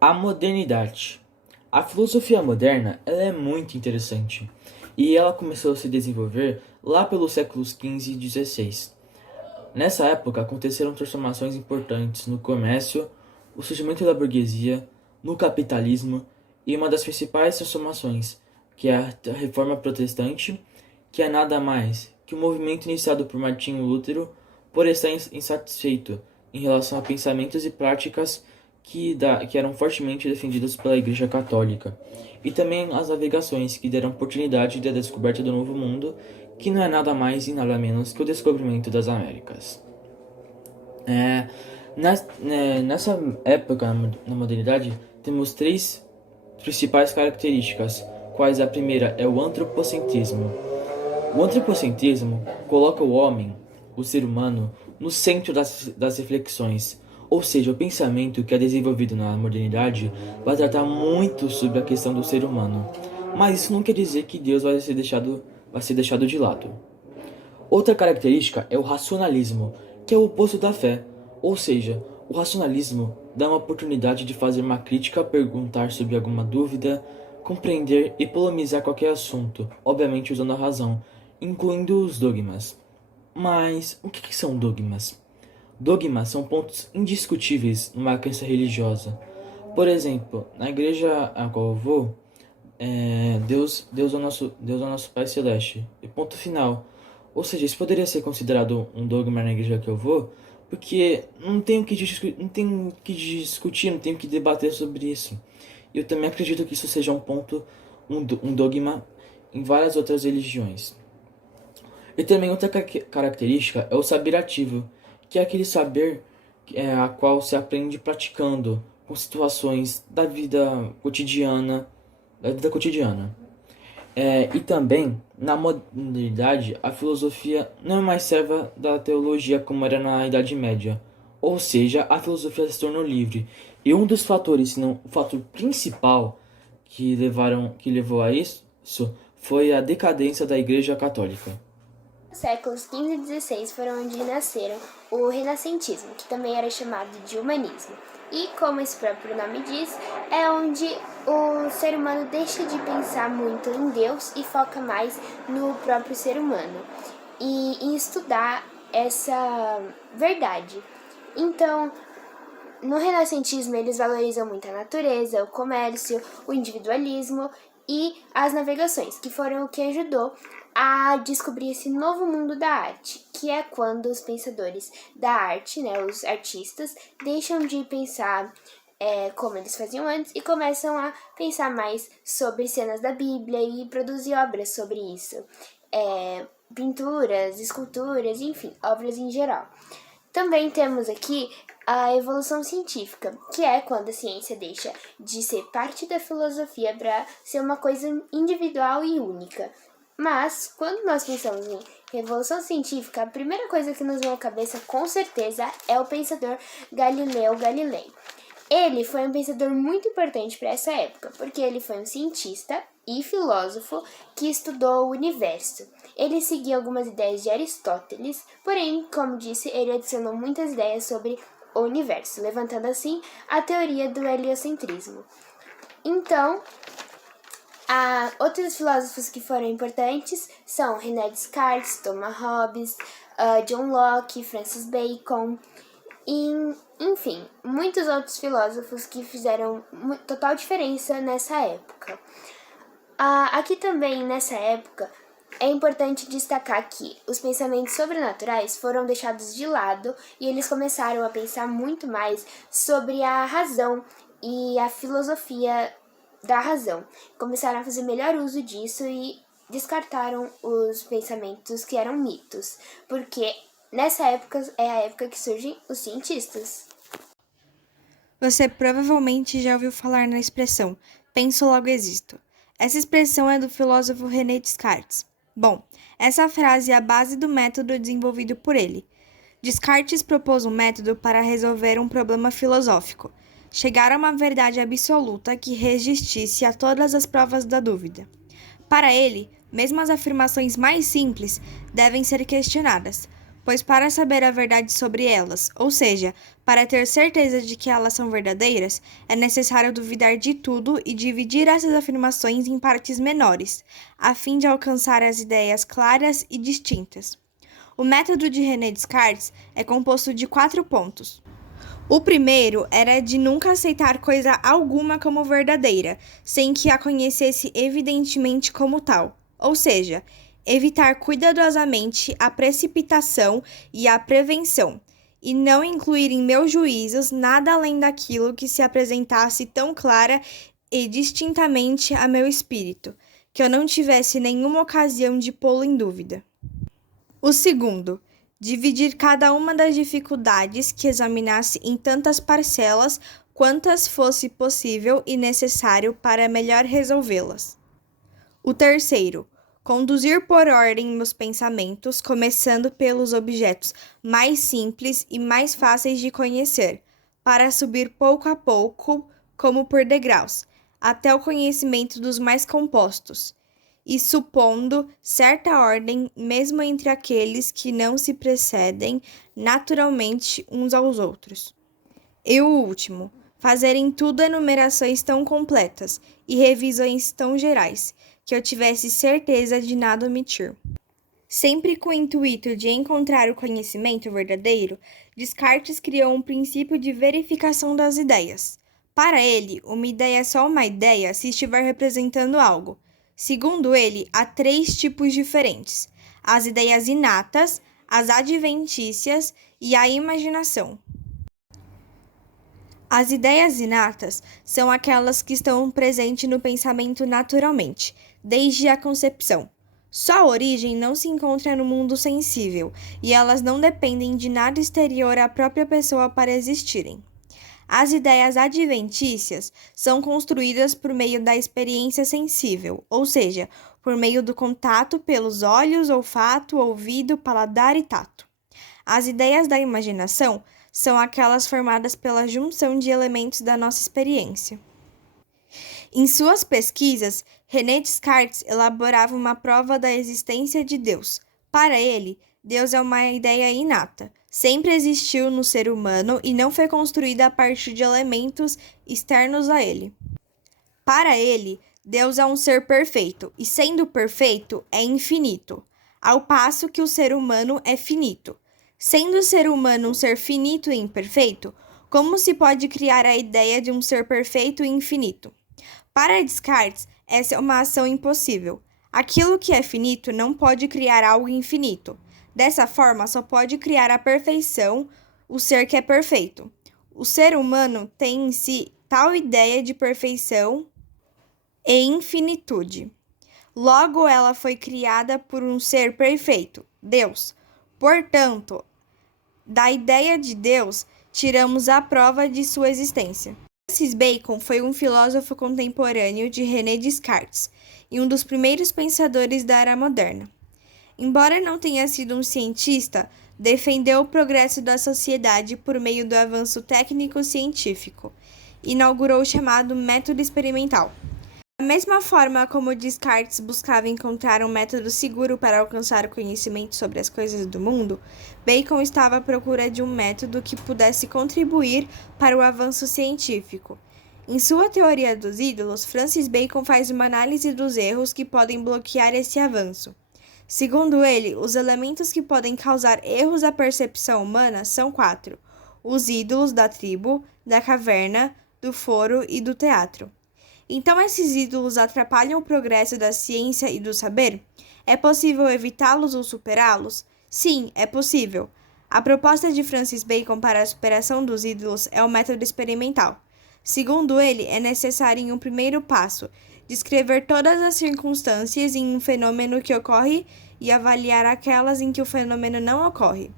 A modernidade. A filosofia moderna ela é muito interessante e ela começou a se desenvolver lá pelos séculos XV e XVI. Nessa época aconteceram transformações importantes no comércio, o surgimento da burguesia, no capitalismo e uma das principais transformações, que é a Reforma Protestante, que é nada mais que um movimento iniciado por Martinho Lutero por estar insatisfeito em relação a pensamentos e práticas que eram fortemente defendidos pela Igreja Católica, e também as navegações que deram oportunidade da descoberta do Novo Mundo, que não é nada mais e nada menos que o descobrimento das Américas. É, nessa época, na modernidade, temos três principais características, quais a primeira é o antropocentrismo. O antropocentrismo coloca o homem, o ser humano, no centro das reflexões, ou seja, o pensamento que é desenvolvido na modernidade vai tratar muito sobre a questão do ser humano, mas isso não quer dizer que Deus vai ser deixado de lado. Outra característica é o racionalismo, que é o oposto da fé, ou seja, o racionalismo dá uma oportunidade de fazer uma crítica, perguntar sobre alguma dúvida, compreender e polemizar qualquer assunto, obviamente usando a razão, incluindo os dogmas. Mas o que são dogmas? Dogmas são pontos indiscutíveis numa crença religiosa. Por exemplo, na igreja a qual eu vou, Deus é o nosso Pai Celeste. E ponto final. Ou seja, isso poderia ser considerado um dogma na igreja que eu vou, porque não tenho que discutir, não tenho que debater sobre isso. Eu também acredito que isso seja um dogma em várias outras religiões. E também outra característica é o saber ativo, que é aquele saber a qual se aprende praticando com situações da vida cotidiana. E também, na modernidade, a filosofia não é mais serva da teologia como era na Idade Média. Ou seja, a filosofia se tornou livre. E um dos fatores, se não o fator principal que levou a isso, foi a decadência da Igreja Católica. Os séculos XV e XVI foram onde renasceram o renascentismo, que também era chamado de humanismo. E, como esse próprio nome diz, é onde o ser humano deixa de pensar muito em Deus e foca mais no próprio ser humano e em estudar essa verdade. Então, no renascentismo, eles valorizam muito a natureza, o comércio, o individualismo e as navegações, que foram o que ajudou a descobrir esse novo mundo da arte, que é quando os pensadores da arte, né, os artistas, deixam de pensar como eles faziam antes e começam a pensar mais sobre cenas da Bíblia e produzir obras sobre isso. Pinturas, esculturas, enfim, obras em geral. Também temos aqui a evolução científica, que é quando a ciência deixa de ser parte da filosofia para ser uma coisa individual e única. Mas, quando nós pensamos em revolução científica, a primeira coisa que nos vem à cabeça, com certeza, é o pensador Galileu Galilei. Ele foi um pensador muito importante para essa época, porque ele foi um cientista e filósofo que estudou o universo. Ele seguia algumas ideias de Aristóteles, porém, como disse, ele adicionou muitas ideias sobre o universo, levantando assim a teoria do heliocentrismo. Então, outros filósofos que foram importantes são René Descartes, Thomas Hobbes, John Locke, Francis Bacon, e, enfim, muitos outros filósofos que fizeram total diferença nessa época. Aqui também, nessa época, é importante destacar que os pensamentos sobrenaturais foram deixados de lado e eles começaram a pensar muito mais sobre a razão e a filosofia da razão. Começaram a fazer melhor uso disso e descartaram os pensamentos que eram mitos, porque nessa época é a época que surgem os cientistas. Você provavelmente já ouviu falar na expressão penso logo existo. Essa expressão é do filósofo René Descartes. Bom, essa frase é a base do método desenvolvido por ele. Descartes propôs um método para resolver um problema filosófico, chegar a uma verdade absoluta que resistisse a todas as provas da dúvida. Para ele, mesmo as afirmações mais simples devem ser questionadas, pois para saber a verdade sobre elas, ou seja, para ter certeza de que elas são verdadeiras, é necessário duvidar de tudo e dividir essas afirmações em partes menores, a fim de alcançar as ideias claras e distintas. O método de René Descartes é composto de 4 pontos. O primeiro era de nunca aceitar coisa alguma como verdadeira, sem que a conhecesse evidentemente como tal, ou seja, evitar cuidadosamente a precipitação e a prevenção, e não incluir em meus juízos nada além daquilo que se apresentasse tão clara e distintamente a meu espírito, que eu não tivesse nenhuma ocasião de pô-lo em dúvida. O segundo, dividir cada uma das dificuldades que examinasse em tantas parcelas quantas fosse possível e necessário para melhor resolvê-las. O terceiro, conduzir por ordem meus pensamentos, começando pelos objetos mais simples e mais fáceis de conhecer, para subir pouco a pouco, como por degraus, até o conhecimento dos mais compostos, e supondo certa ordem mesmo entre aqueles que não se precedem naturalmente uns aos outros. E o último, fazer em tudo enumerações tão completas e revisões tão gerais, que eu tivesse certeza de nada omitir. Sempre com o intuito de encontrar o conhecimento verdadeiro, Descartes criou um princípio de verificação das ideias. Para ele, uma ideia é só uma ideia se estiver representando algo. Segundo ele, há 3 tipos diferentes: as ideias inatas, as adventícias e a imaginação. As ideias inatas são aquelas que estão presentes no pensamento naturalmente, desde a concepção. Sua origem não se encontra no mundo sensível, e elas não dependem de nada exterior à própria pessoa para existirem. As ideias adventícias são construídas por meio da experiência sensível, ou seja, por meio do contato pelos olhos, olfato, ouvido, paladar e tato. As ideias da imaginação são aquelas formadas pela junção de elementos da nossa experiência. Em suas pesquisas, René Descartes elaborava uma prova da existência de Deus. Para ele, Deus é uma ideia inata. Sempre existiu no ser humano e não foi construída a partir de elementos externos a ele. Para ele, Deus é um ser perfeito e, sendo perfeito, é infinito, ao passo que o ser humano é finito. Sendo o ser humano um ser finito e imperfeito, como se pode criar a ideia de um ser perfeito e infinito? Para Descartes, essa é uma ação impossível. Aquilo que é finito não pode criar algo infinito. Dessa forma, só pode criar a perfeição o ser que é perfeito. O ser humano tem em si tal ideia de perfeição e infinitude. Logo, ela foi criada por um ser perfeito, Deus. Portanto, da ideia de Deus, tiramos a prova de sua existência. Francis Bacon foi um filósofo contemporâneo de René Descartes e um dos primeiros pensadores da era moderna. Embora não tenha sido um cientista, defendeu o progresso da sociedade por meio do avanço técnico-científico. Inaugurou o chamado método experimental. Da mesma forma como Descartes buscava encontrar um método seguro para alcançar o conhecimento sobre as coisas do mundo, Bacon estava à procura de um método que pudesse contribuir para o avanço científico. Em sua teoria dos ídolos, Francis Bacon faz uma análise dos erros que podem bloquear esse avanço. Segundo ele, os elementos que podem causar erros à percepção humana são 4: os ídolos da tribo, da caverna, do foro e do teatro. Então, esses ídolos atrapalham o progresso da ciência e do saber? É possível evitá-los ou superá-los? Sim, é possível. A proposta de Francis Bacon para a superação dos ídolos é o método experimental. Segundo ele, é necessário, em um primeiro passo, descrever todas as circunstâncias em um fenômeno que ocorre e avaliar aquelas em que o fenômeno não ocorre.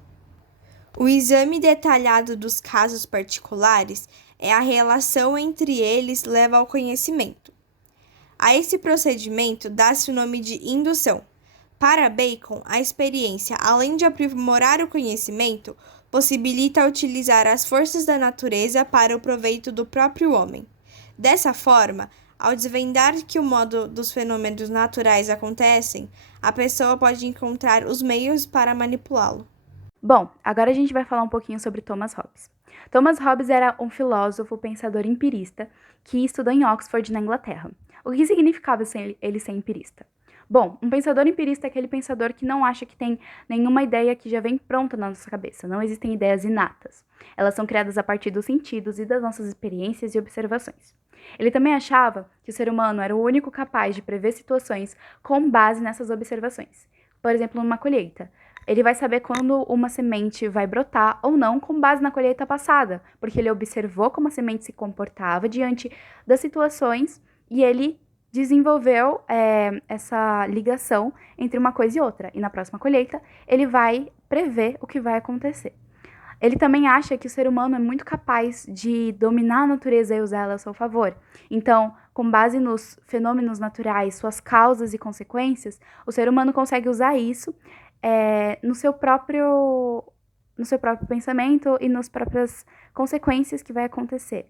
O exame detalhado dos casos particulares é a relação entre eles leva ao conhecimento. A esse procedimento dá-se o nome de indução. Para Bacon, a experiência, além de aprimorar o conhecimento, possibilita utilizar as forças da natureza para o proveito do próprio homem. Dessa forma, ao desvendar que o modo dos fenômenos naturais acontecem, a pessoa pode encontrar os meios para manipulá-lo. Bom, agora a gente vai falar um pouquinho sobre Thomas Hobbes. Thomas Hobbes era um filósofo, pensador empirista que estudou em Oxford, na Inglaterra. O que significava ele ser empirista? Bom, um pensador empirista é aquele pensador que não acha que tem nenhuma ideia que já vem pronta na nossa cabeça. Não existem ideias inatas. Elas são criadas a partir dos sentidos e das nossas experiências e observações. Ele também achava que o ser humano era o único capaz de prever situações com base nessas observações. Por exemplo, numa colheita. Ele vai saber quando uma semente vai brotar ou não com base na colheita passada, porque ele observou como a semente se comportava diante das situações e ele desenvolveu essa ligação entre uma coisa e outra. E na próxima colheita, ele vai prever o que vai acontecer. Ele também acha que o ser humano é muito capaz de dominar a natureza e usar ela a seu favor. Então, com base nos fenômenos naturais, suas causas e consequências, o ser humano consegue usar isso no seu próprio pensamento e nas próprias consequências que vai acontecer.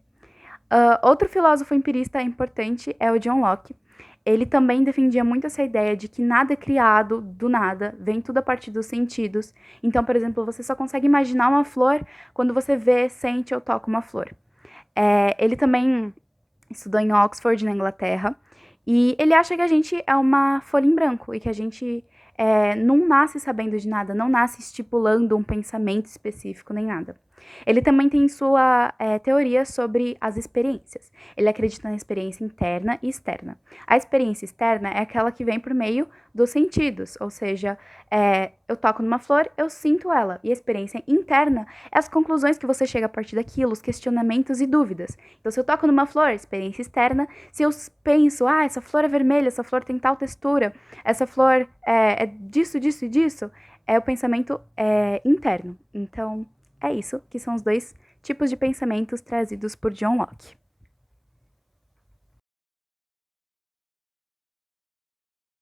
Outro filósofo empirista importante é o John Locke. Ele também defendia muito essa ideia de que nada é criado do nada, vem tudo a partir dos sentidos. Então, por exemplo, você só consegue imaginar uma flor quando você vê, sente ou toca uma flor. Ele também estudou em Oxford, na Inglaterra, e ele acha que a gente é uma folha em branco e que a gente não nasce sabendo de nada, não nasce estipulando um pensamento específico nem nada. Ele também tem sua teoria sobre as experiências. Ele acredita na experiência interna e externa. A experiência externa é aquela que vem por meio dos sentidos, ou seja, eu toco numa flor, eu sinto ela. E a experiência interna é as conclusões que você chega a partir daquilo, os questionamentos e dúvidas. Então, se eu toco numa flor, experiência externa. Se eu penso, essa flor é vermelha, essa flor tem tal textura, essa flor é disso, disso e disso, é o pensamento interno. Então, é isso que são os dois tipos de pensamentos trazidos por John Locke.